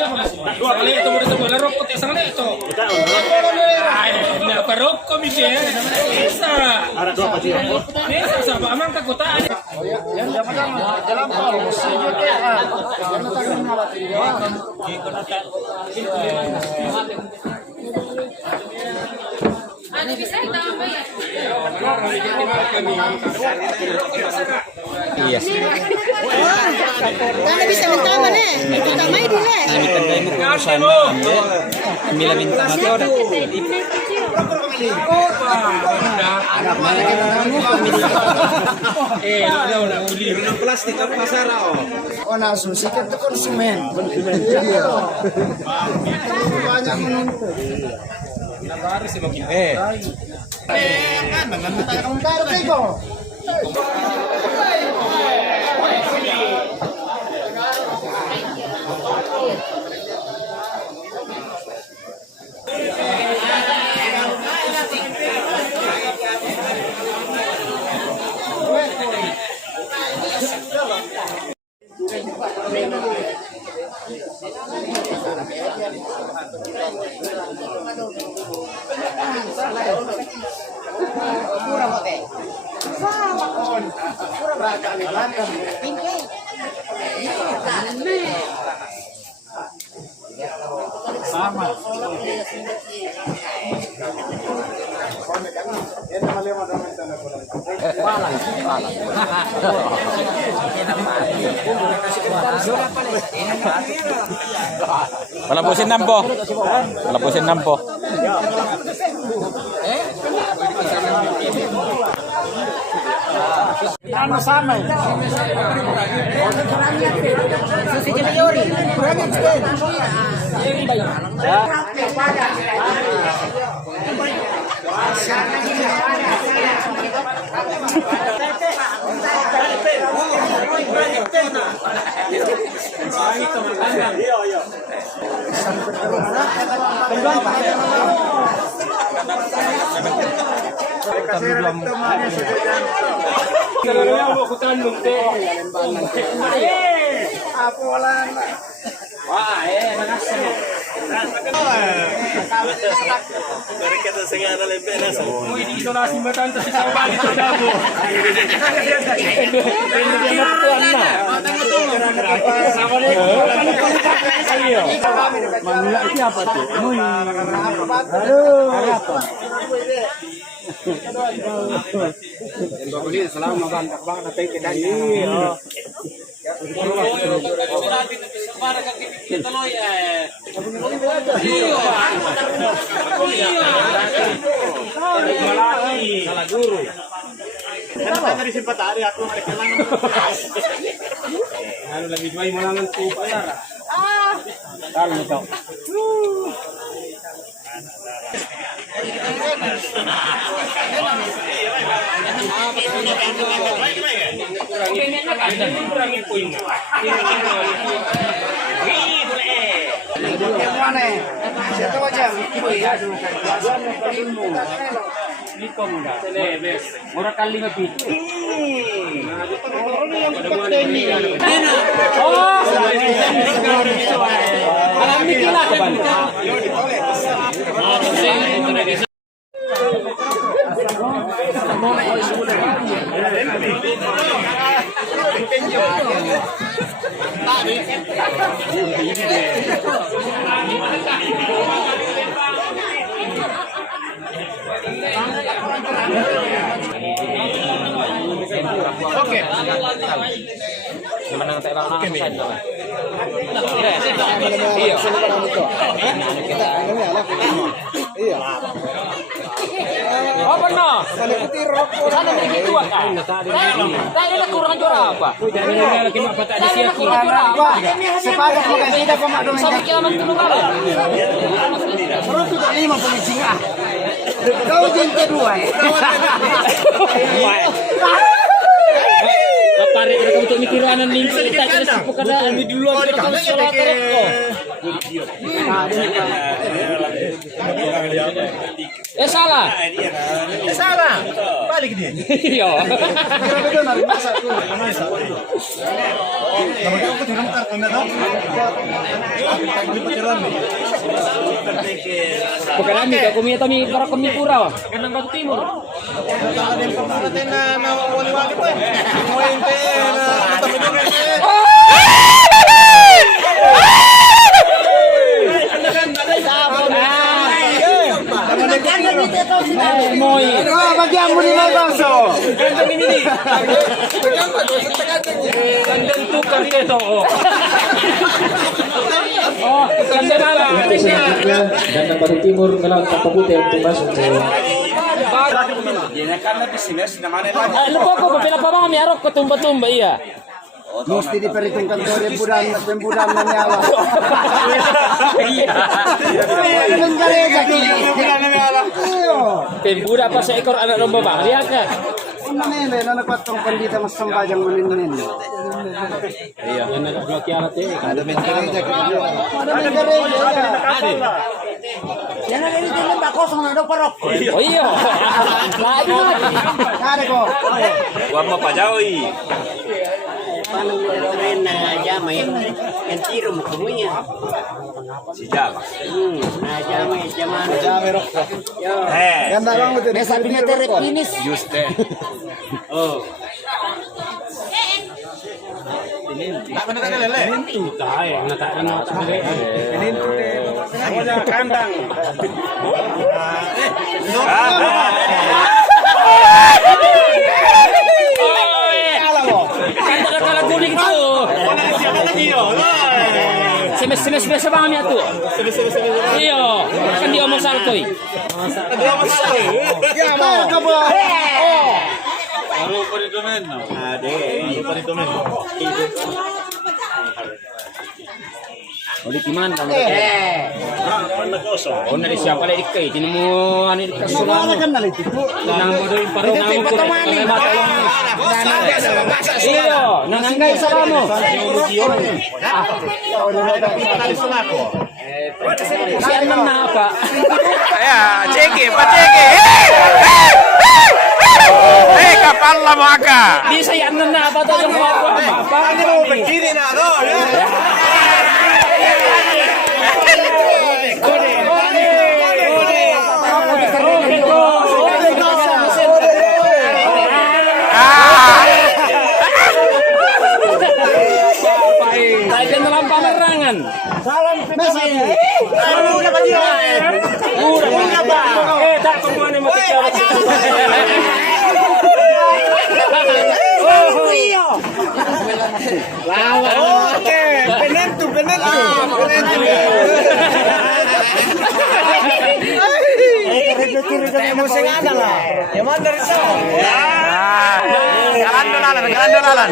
Sali itu murid bola rokok ya sali itu. Nah, perokok bisa. Bisa. Bisa sama amang kota. Jalan tol, Ada bisa ditambah ya? Iya. Karena bisa minta mana? Itu tamai dulu. Minta dai mo kusan ambil minta mato dah. Plastik apa pasar oh nah sikat itu konsumen. Banyak sama. Palapusin nampo. Palapusin nampo. Ano sama? Susi Juniori. Isolasi mata antas sa bali to dabo. Manila siapa tuh? Salah guru. Kenapa dari sempat hari aku Ano lagi jual malangan tu payara. Kalau kau. Kurangin poin. Yang mana? Siapa macam? Likom dah. Celebes. Murah kali lebih. Oh, alami kita kan. Oke. Menang tak lang saja. Iya. Oh benar. Sana putih rokok. Sana begitu kan. Tadi nak kurang juara apa? Jadi lagi apa tak ada siap kurang juara apa? Sepakat bukan tidak kau mak domen. Sampai kiamat dulu kali. Perut tu tak 5 pelicing ah. Kau jin kedua. Tarik mereka untuk mikir anan ning kita sepupu kada anu dulu kita kau salah terus. Salah. Salah. Balik dia. Iya. Kira betul nari masa tuh. Nama kamu di rumah kartu nggak tahu? Bukan kami, kami kami para kami pura. Kanang Batu Timur. Moy. Bagian mo ni May Bangso. Gandang ini. Gandang tu kali itu. Oh, gandang ala. Gandang Batu Timur melawan Tampa Putih untuk masuk ke Lupa ko papila pa ba kami arok katumba-tumba iya. Mesti diperhitungkan pembudan na nyawa. Pembuda pa sa ekor anak domba bang. Lihat kan. Manene na nagpatong pandita mas sambajang manin-manin. Iya, yang nak dua kiarat ini. Ada mengereja ya. Yan ang ganito lang ba kosong na daw parok. Oh iya. Lagi lagi. Kare ko. Huwag mapajawi. Paano rin na jamay yung tiro mo kumuya. Si Java. Na jamay, jaman. Jamay rok. Ganda lang mo din. May sabi niya terepinis. Juste. Oh. Tayo, nataan na tayo. Kandang. Kanda ka talaguling to. Semes sa kami ato. Iyo, kan dia mau saltoy. Kare ka ba? Ulit iman kamu. Oh, nari siapa lagi ikay? Tinan mo ano yung kasulang mo. Kan nalit ito. Nang mo doon parang nang mo Iyo, nananggay sa kamo. Siyan man na apa? Ayan, ceki, paceki. Kapal lah maka. Di sa yan na apa to yung mga apa? Ano mo begini na no? Tayo na lang pamarangan. Salam Messi. Ano na ba diyo? Mura ba? Tak kung ano magkakalat. Oke, penentu. Musim ada lah. Yang mana dari sana? Jalan.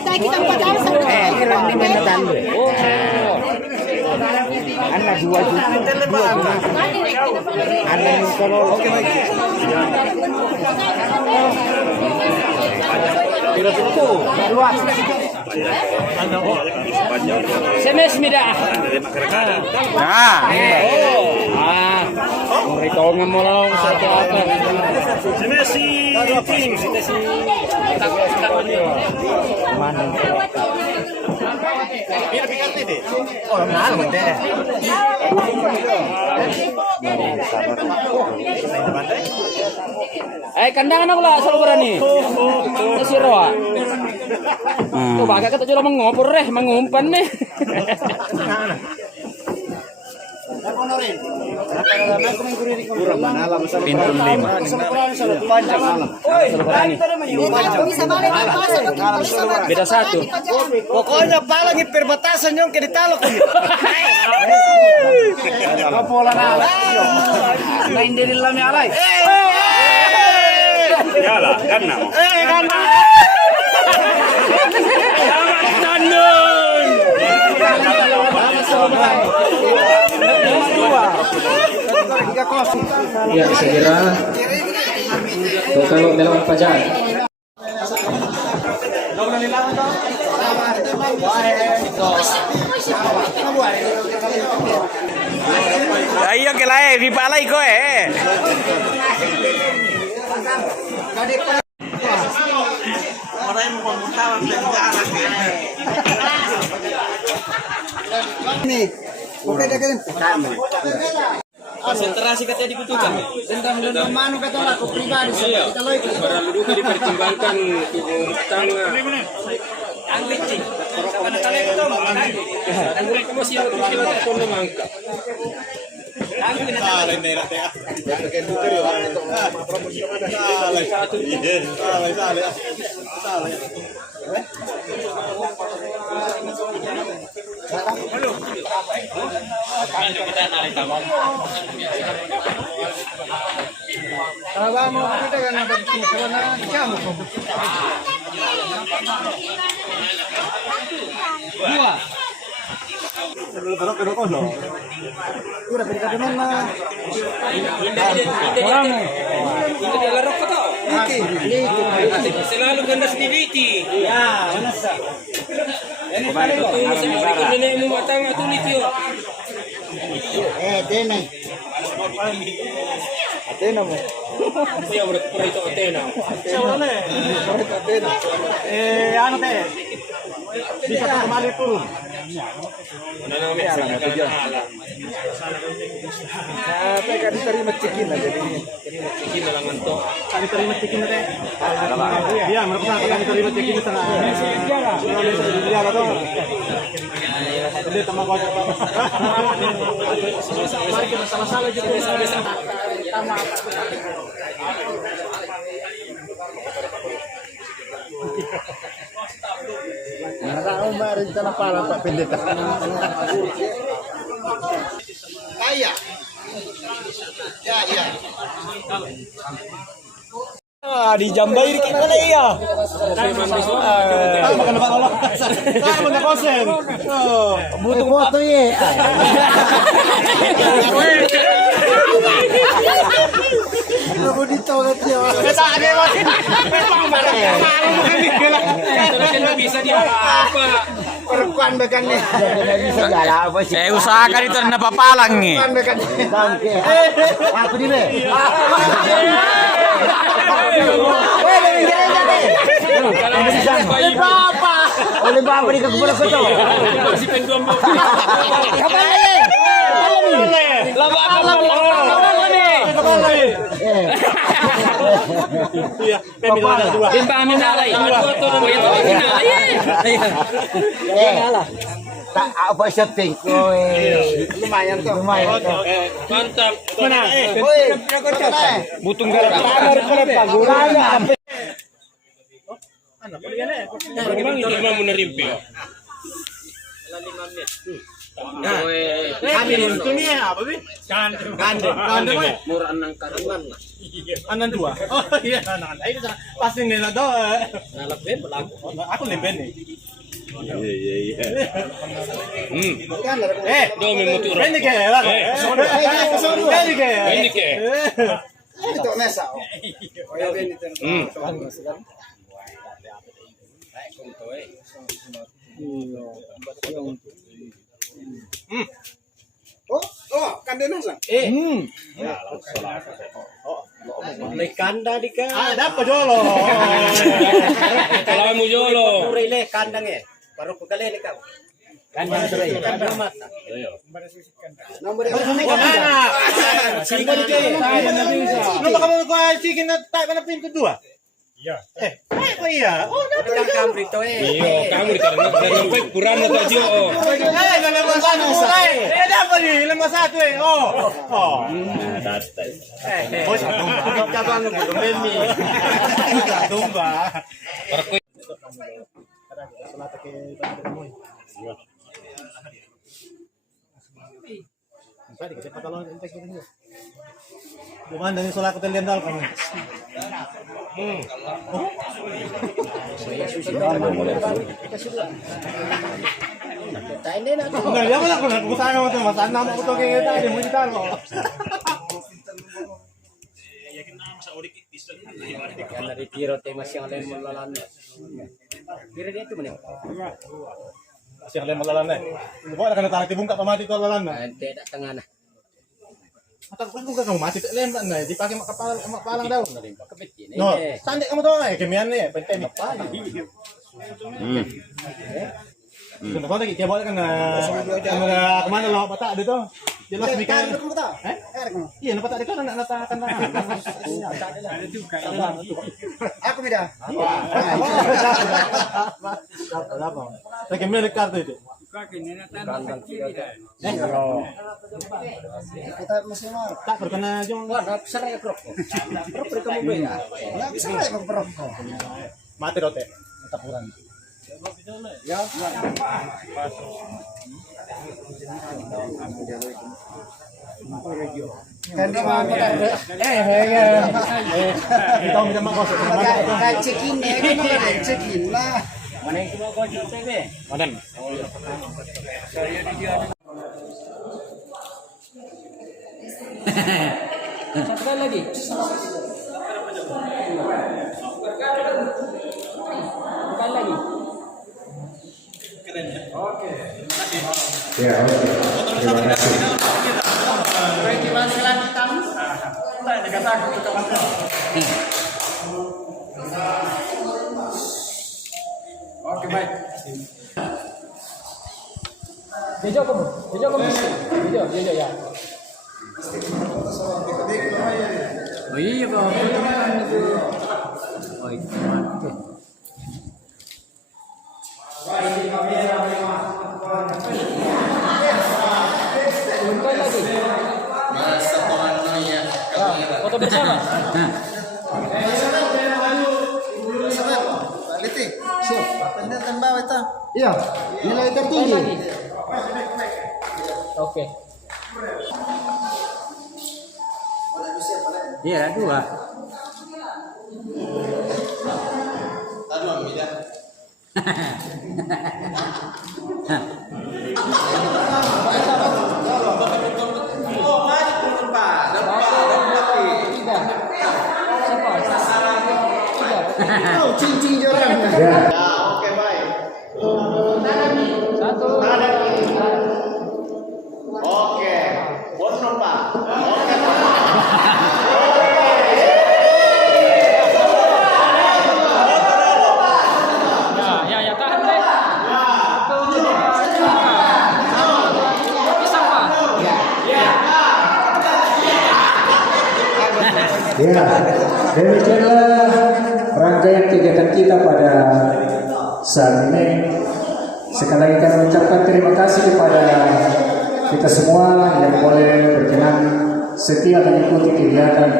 Tayo kitang padaan sa Anak 2 juta. Anak yung kolor. Oke, baik. Kira itu. Luas. Semes mida. Nah. Ito nga mo lang sa teatro. Messi team. Oh, mahal mo din. Ay, kandangan ako lang sa lugar ni. Si Roa. Tuh, bakit ka tayo lang mangopor mangumpan ni. Pintu 5. Panjang malam. Bisa balik ang pasok. Beda 1. Pokoknya palang perbatasan yung keditalo ko. Kapola na alay. Lain dari lami alay. Yala, ganna. Ganna. ya saya kira kalau melawan Fajar Ayo que la di pala iko Oke, dah Konsentrasi katanya dibutuhkan. Tentang mano kata aku pribadi kita lo itu. Barang juga dipertimbangkan tubuh tangga. Anggur kamu siapa tuh kita pun memangka. Kalau mau kita kan ada kamu. Dua. Udah beri kado mana? Selalu ganda sendiri. Ya, mana sah? Nenekmu matang atau litio. Atena. Atena mo. Saya berpura itu Atena. Ano te? Bisa kembali turun. Sampai kan diterima cekin lah jadi. Ini dalam bentuk. Kami terima cekin teh. Iya, mereka kami terima cekin di tengah. Iya lah dong. Jadi teman kau coba. Mari kita sama-sama jadi sama-sama. Nara Umar rencana pala Pak Pendeta. Kaya. Ya. Di Jambair kita na iya. Makan dapat Allah. Mana kosen. Butuh foto ye. Kamu ditolak ya. Kita ada lagi. Tidak bisa dia apa. Perempuan dekan nih. Bisa jalan apa sih? Usahakan itu na papalang nih. Perempuan dekan nih. Aku di be. Oleh Bapak di kebun kota. Si penduam mau. Kapan lagi? Bimba amin alay. Tak apa shopping ko lumayan to. Mantap. Mana? Butung garam. Bagaimana itu memang menerimpi? Kami itu nih apa bi? Gande. Murah nang karuman. Anan dua. Oh iya anan. Itu pasti nila do. Nalapin pelaku. Aku lemben nih. Iya. Do Eh, memutur. pendek ya lah. Pendek ya. Pendek ya. Itu mesa. Oh, kandenas lang. May kanda di ka. Dapat jolo. Kalau mo jolo. Pure le kandang Baru pagkali ka. Kandang suray. Kandang mata. Nomor Mana? Sige di kayo. Ano ba kamo ko chicken na tayo na pinto dua? Iya. Iya. Oh, Kandang kamri to Iyo, kamu dikarena kurang na tayo. lamang satu. Dapat ni lamang satu Oh. Oh, Kabang mo memi. Domba. Gimana nih soal kalian dal kamu? Enggak, dia malah aku sana sama tuh, mas nama aku tuh kayak tadi mau ditalo. Karena retiro tema yang lain melalan. Kira dia itu mana? Siang lain malalan na. Bukan akan tarik tibung kak pamati ko lalan na. Nanti tak tengah nah. Atau kung kamu mati tak lain na, dipakai makapalang daw. Kapit ini. No, sandik kamu to ay, kemian ni, penting mapalang. Kung ako lagi tiap kan na kemana lo pata dito. Jelas mikir. Iya, na pata dito na natakan na. Aku mida. Apa? Lagi milik kartu itu. Kita masih mau. Tak berkena jong. Wah, besar ya krok. Krok kamu beda. Nggak bisa lagi berperang. Mati rote. Tapuran. Kan di mana? Kita minta maaf. Cekin ya, cekin lah. Mana yang cuma kau jual TV? Madan. Satu kali lagi. Sekali lagi. Ya, oke. Terima kasih. Oke, baik. Jojo kamu. Jojo ya. Oh iya, Bang. Oh, itu mati. Sekali lagi. Foto bersama. Iya, nilai tertinggi. Oke. Iya, dua. Oh, cincin jorang. Ya. Ya, tahan deh. Satu, dua, tiga. Pisang, Pak. Ya, demikianlah rangkaian kegiatan kita pada saat ini. Sekali lagi kami ucapkan terima kasih kepada kita semua yang boleh berkenan setia mengikuti kegiatan